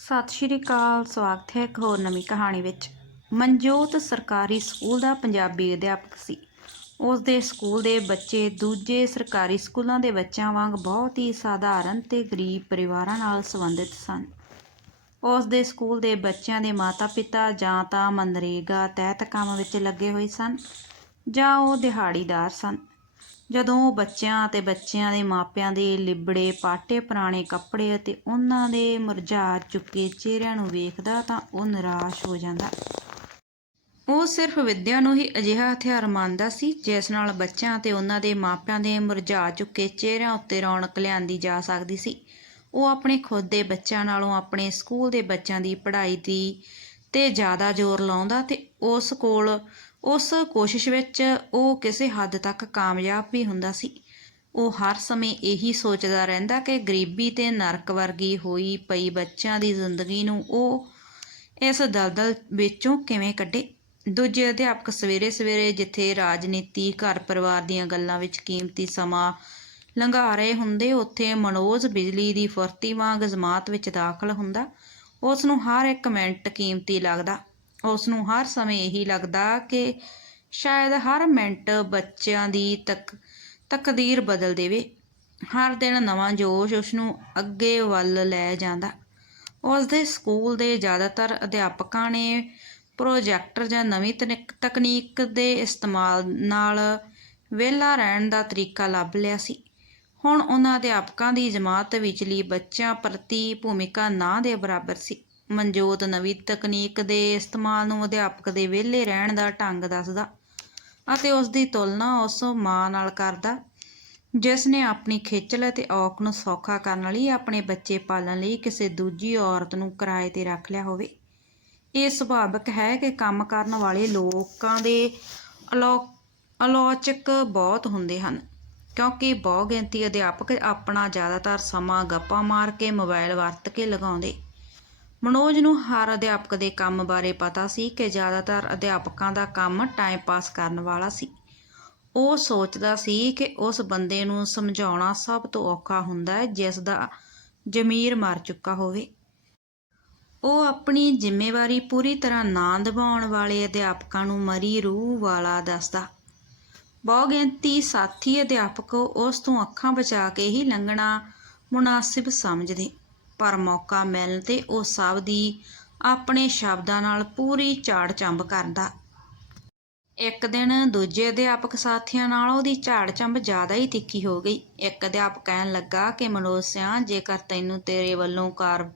ਸਤਿ ਸ਼੍ਰੀ ਅਕਾਲ, ਸਵਾਗਤ ਹੈ ਇੱਕ ਹੋਰ ਨਵੀਂ ਕਹਾਣੀ ਵਿੱਚ। ਮਨਜੋਤ ਸਰਕਾਰੀ ਸਕੂਲ ਦਾ ਪੰਜਾਬੀ ਅਧਿਆਪਕ ਸੀ। ਉਸ ਦੇ ਸਕੂਲ ਦੇ ਬੱਚੇ ਦੂਜੇ ਸਰਕਾਰੀ ਸਕੂਲਾਂ ਦੇ ਬੱਚਿਆਂ ਵਾਂਗ ਬਹੁਤ ਹੀ ਸਾਧਾਰਨ ਤੇ ਗਰੀਬ ਪਰਿਵਾਰਾਂ ਨਾਲ ਸੰਬੰਧਿਤ ਸਨ। ਉਸ ਦੇ ਸਕੂਲ ਦੇ ਬੱਚਿਆਂ ਦੇ ਮਾਤਾ-ਪਿਤਾ ਜਾਂ ਤਾਂ ਮਨਰੇਗਾ ਤਹਿਤ ਕੰਮ ਵਿੱਚ ਲੱਗੇ ਹੋਏ ਸਨ ਜਾਂ ਉਹ ਦਿਹਾੜੀਦਾਰ ਸਨ। ਜਦੋਂ ਉਹ ਬੱਚਿਆਂ ਅਤੇ ਬੱਚਿਆਂ ਦੇ ਮਾਪਿਆਂ ਦੇ ਲਿਬੜੇ ਪਾਟੇ ਪੁਰਾਣੇ ਕੱਪੜੇ ਅਤੇ ਉਹਨਾਂ ਦੇ ਮੁਰਝਾ ਚੁੱਕੇ ਚਿਹਰਿਆਂ ਨੂੰ ਵੇਖਦਾ ਤਾਂ ਉਹ ਨਿਰਾਸ਼ ਹੋ ਜਾਂਦਾ। ਉਹ ਸਿਰਫ ਵਿੱਦਿਆ ਨੂੰ ਹੀ ਅਜਿਹਾ ਹਥਿਆਰ ਮੰਨਦਾ ਸੀ, ਜਿਸ ਨਾਲ ਬੱਚਿਆਂ ਅਤੇ ਉਹਨਾਂ ਦੇ ਮਾਪਿਆਂ ਦੇ ਮੁਰਝਾ ਚੁੱਕੇ ਚਿਹਰਿਆਂ ਉੱਤੇ ਰੌਣਕ ਲਿਆਂਦੀ ਜਾ ਸਕਦੀ ਸੀ। ਉਹ ਆਪਣੇ ਖੁਦ ਦੇ ਬੱਚਿਆਂ ਨਾਲੋਂ ਆਪਣੇ ਸਕੂਲ ਦੇ ਬੱਚਿਆਂ ਦੀ ਪੜ੍ਹਾਈ ਦੀ ਤੇ ਜ਼ਿਆਦਾ ਜ਼ੋਰ ਲਾਉਂਦਾ ਤੇ ਉਸ ਕੋਲ ਉਸ ਕੋਸ਼ਿਸ਼ ਵਿੱਚ ਉਹ ਕਿਸੇ ਹੱਦ ਤੱਕ ਕਾਮਯਾਬ ਵੀ ਹੁੰਦਾ ਸੀ। ਉਹ ਹਰ ਸਮੇਂ ਇਹੀ ਸੋਚਦਾ ਰਹਿੰਦਾ ਕਿ ਗਰੀਬੀ ਤੇ ਨਰਕ ਵਰਗੀ ਹੋਈ ਪਈ ਬੱਚਿਆਂ ਦੀ ਜ਼ਿੰਦਗੀ ਨੂੰ ਉਹ ਇਸ ਦਲਦਲ ਵਿੱਚੋਂ ਕਿਵੇਂ ਕੱਢੇ? ਦੂਜੇ ਅਧਿਆਪਕ ਸਵੇਰੇ ਸਵੇਰੇ ਜਿੱਥੇ ਰਾਜਨੀਤੀ, ਘਰ ਪਰਿਵਾਰ ਦੀਆਂ ਗੱਲਾਂ ਵਿੱਚ ਕੀਮਤੀ ਸਮਾਂ ਲੰਘਾ ਰਹੇ ਹੁੰਦੇ, ਉੱਥੇ ਮਨੋਜ ਬਿਜਲੀ ਦੀ ਫੁਰਤੀ ਵਾਂਗ ਜਮਾਤ ਵਿੱਚ ਦਾਖਲ ਹੁੰਦਾ। ਉਸ ਨੂੰ ਹਰ ਇੱਕ ਮਿੰਟ ਕੀਮਤੀ ਲੱਗਦਾ। ਉਸ ਨੂੰ ਹਰ ਸਮੇਂ ਇਹੀ ਲੱਗਦਾ ਕਿ ਸ਼ਾਇਦ ਹਰ ਮਿੰਟ ਬੱਚਿਆਂ ਦੀ ਤਕ, ਤਕਦੀਰ ਬਦਲ ਦੇਵੇ। ਹਰ ਦਿਨ ਨਵਾਂ ਜੋਸ਼ ਉਸ ਨੂੰ ਅੱਗੇ ਵੱਲ ਲੈ ਜਾਂਦਾ। ਉਸ ਦੇ ਸਕੂਲ ਦੇ ਜ਼ਿਆਦਾਤਰ ਅਧਿਆਪਕਾਂ ਨੇ ਪ੍ਰੋਜੈਕਟਰ ਜਾਂ ਨਵੀਂ ਤਨਿਕ- ਤਕਨੀਕ ਦੇ ਇਸਤੇਮਾਲ ਨਾਲ ਵਿਹਲਾ ਰਹਿਣ ਦਾ ਤਰੀਕਾ ਲੱਭ ਲਿਆ ਸੀ। ਹੁਣ ਉਹਨਾਂ ਅਧਿਆਪਕਾਂ ਦੀ ਜਮਾਤ ਵਿਚਲੀ ਬੱਚਿਆਂ ਪ੍ਰਤੀ ਭੂਮਿਕਾ ਨਾ ਦੇ ਬਰਾਬਰ ਸੀ। ਮਨਜੋਤ ਨਵੀਂ ਤਕਨੀਕ ਦੇ ਇਸਤੇਮਾਲ ਨੂੰ ਅਧਿਆਪਕ ਦੇ ਵਿਹਲੇ ਰਹਿਣ ਦਾ ਢੰਗ ਦੱਸਦਾ ਅਤੇ ਉਸ ਦੀ ਤੁਲਨਾ ਉਸ ਮਾਂ ਨਾਲ ਕਰਦਾ, ਜਿਸ ਨੇ ਆਪਣੀ ਖੇਚਲ ਅਤੇ ਔਖ ਨੂੰ ਸੌਖਾ ਕਰਨ ਲਈ ਆਪਣੇ ਬੱਚੇ ਪਾਲਣ ਲਈ ਕਿਸੇ ਦੂਜੀ ਔਰਤ ਨੂੰ ਕਿਰਾਏ ਤੇ ਰੱਖ ਲਿਆ ਹੋਵੇ। ਇਹ ਸੁਭਾਵਿਕ ਹੈ ਕਿ ਕੰਮ ਕਰਨ ਵਾਲੇ ਲੋਕਾਂ ਦੇ ਅਲੌ ਆਲੋਚਕ ਬਹੁਤ ਹੁੰਦੇ ਹਨ, ਕਿਉਂਕਿ ਬਹੁਗਿਣਤੀ ਅਧਿਆਪਕ ਆਪਣਾ ਜ਼ਿਆਦਾਤਰ ਸਮਾਂ ਗੱਪਾਂ ਮਾਰ ਕੇ ਮੋਬਾਈਲ ਵਰਤ ਕੇ ਲਗਾਉਂਦੇ ਮਨੋਜ ਨੂੰ ਹਰ ਅਧਿਆਪਕ ਦੇ ਕੰਮ ਬਾਰੇ ਪਤਾ ਸੀ ਕਿ ਜ਼ਿਆਦਾਤਰ ਅਧਿਆਪਕਾਂ ਦਾ ਕੰਮ ਟਾਈਮ ਪਾਸ ਕਰਨ ਵਾਲਾ ਸੀ। ਉਹ ਸੋਚਦਾ ਸੀ ਕਿ ਉਸ ਬੰਦੇ ਨੂੰ ਸਮਝਾਉਣਾ ਸਭ ਤੋਂ ਔਖਾ ਹੁੰਦਾ ਹੈ, ਜਿਸ ਦਾ ਜ਼ਮੀਰ ਮਰ ਚੁੱਕਾ ਹੋਵੇ। ਉਹ ਆਪਣੀ ਜ਼ਿੰਮੇਵਾਰੀ ਪੂਰੀ ਤਰ੍ਹਾਂ ਨਾ ਨਿਭਾਉਣ ਵਾਲੇ ਅਧਿਆਪਕਾਂ ਨੂੰ ਮਰੀ ਰੂਹ ਵਾਲਾ ਦੱਸਦਾ। ਬਹੁਗਿਣਤੀ ਸਾਥੀ ਅਧਿਆਪਕ ਉਸ ਤੋਂ ਅੱਖਾਂ ਬਚਾ ਕੇ ਹੀ ਲੰਘਣਾ ਮੁਨਾਸਿਬ ਸਮਝਦੇ। ਪਰ ਮੌਕਾ ਮਿਲਣ ਤੇ ਉਹ ਸਭ ਦੀ ਆਪਣੇ ਸ਼ਬਦਾਂ ਨਾਲ ਪੂਰੀ ਝਾੜ ਚੰਬ ਕਰਦਾ। ਇੱਕ ਦਿਨ ਦੂਜੇ ਅਧਿਆਪਕ ਸਾਥੀਆਂ ਨਾਲ ਉਹਦੀ ਝਾੜ ਚੰਬ ਜ਼ਿਆਦਾ ਹੀ ਤਿੱਖੀ ਹੋ ਗਈ। ਇੱਕ ਅਧਿਆਪਕ ਕਹਿਣ ਲੱਗਾ ਕਿ ਮਨੋਜ ਸਿਆ ਜੇਕਰ ਤੈਨੂੰ ਤੇਰੇ ਵੱਲੋਂ ਕਾਰ,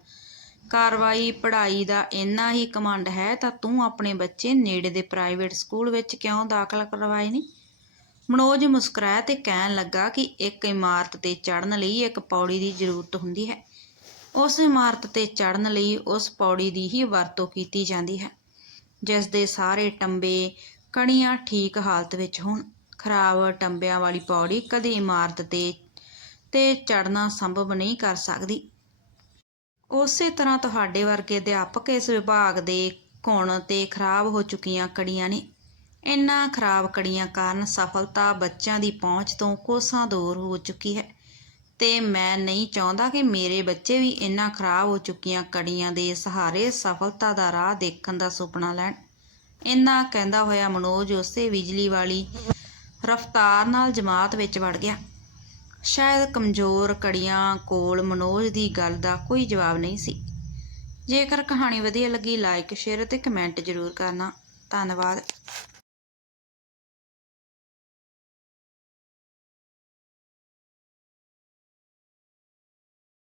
ਕਾਰਵਾਈ, ਪੜ੍ਹਾਈ ਦਾ ਇੰਨਾ ਹੀ ਕਮਾਂਡ ਹੈ, ਤਾਂ ਤੂੰ ਆਪਣੇ ਬੱਚੇ ਨੇੜੇ ਦੇ ਪ੍ਰਾਈਵੇਟ ਸਕੂਲ ਵਿੱਚ ਕਿਉਂ ਦਾਖਲ ਕਰਵਾਏ ਨਹੀਂ ਮਨੋਜ ਮੁਸਕਰਾਇਆ ਤੇ ਕਹਿਣ ਲੱਗਾ ਕਿ ਇੱਕ ਇਮਾਰਤ ਤੇ ਚੜ੍ਹਨ ਲਈ ਇੱਕ ਪੌੜੀ ਦੀ ਜ਼ਰੂਰਤ ਹੁੰਦੀ ਹੈ। ਉਸ ਇਮਾਰਤ ਤੇ ਚੜ੍ਹਨ ਲਈ ਉਸ ਪੌੜੀ ਦੀ ਹੀ ਵਰਤੋਂ ਕੀਤੀ ਜਾਂਦੀ ਹੈ, ਜਿਸ ਦੇ ਸਾਰੇ ਟੰਬੇ ਕਣੀਆਂ ਠੀਕ ਹਾਲਤ ਵਿੱਚ ਹੋਣ। ਖਰਾਬ ਟੰਬਿਆਂ ਵਾਲੀ ਪੌੜੀ ਕਦੇ ਇਮਾਰਤ ਤੇ ਤੇ ਚੜ੍ਹਨਾ ਸੰਭਵ ਨਹੀਂ ਕਰ ਸਕਦੀ। ਉਸੇ ਤਰ੍ਹਾਂ ਤੁਹਾਡੇ ਵਰਗੇ ਅਧਿਆਪਕ ਇਸ ਵਿਭਾਗ ਦੇ ਘੁਣ ਤੇ ਖਰਾਬ ਹੋ ਚੁੱਕੀਆਂ ਕੜੀਆਂ ਨੇ। ਇਨ੍ਹਾਂ ਖਰਾਬ ਕੜੀਆਂ ਕਾਰਨ ਸਫਲਤਾ ਬੱਚਿਆਂ ਦੀ ਪਹੁੰਚ ਤੋਂ ਕੋਸਾਂ ਦੂਰ ਹੋ ਚੁੱਕੀ ਹੈ। ਤੇ ਮੈਂ ਨਹੀਂ ਚਾਹੁੰਦਾ ਕਿ ਮੇਰੇ ਬੱਚੇ ਵੀ ਇਨ੍ਹਾਂ ਖਰਾਬ ਹੋ ਚੁੱਕੀਆਂ ਕੜੀਆਂ ਦੇ ਸਹਾਰੇ ਸਫਲਤਾ ਦਾ ਰਾਹ ਦੇਖਣ ਦਾ ਸੁਪਨਾ ਲੈਣ। ਇੰਨਾ ਕਹਿੰਦਾ ਹੋਇਆ ਮਨੋਜ ਉਸੇ ਬਿਜਲੀ ਵਾਲੀ ਰਫ਼ਤਾਰ ਨਾਲ ਜਮਾਤ ਵਿੱਚ ਵੜ ਗਿਆ। ਸ਼ਾਇਦ ਕਮਜ਼ੋਰ ਕੜੀਆਂ ਕੋਲ ਮਨੋਜ ਦੀ ਗੱਲ ਦਾ ਕੋਈ ਜਵਾਬ ਨਹੀਂ ਸੀ। ਜੇਕਰ ਕਹਾਣੀ ਵਧੀਆ ਲੱਗੀ ਲਾਈਕ ਸ਼ੇਅਰ ਅਤੇ ਕਮੈਂਟ ਜ਼ਰੂਰ ਕਰਨਾ। ਧੰਨਵਾਦ।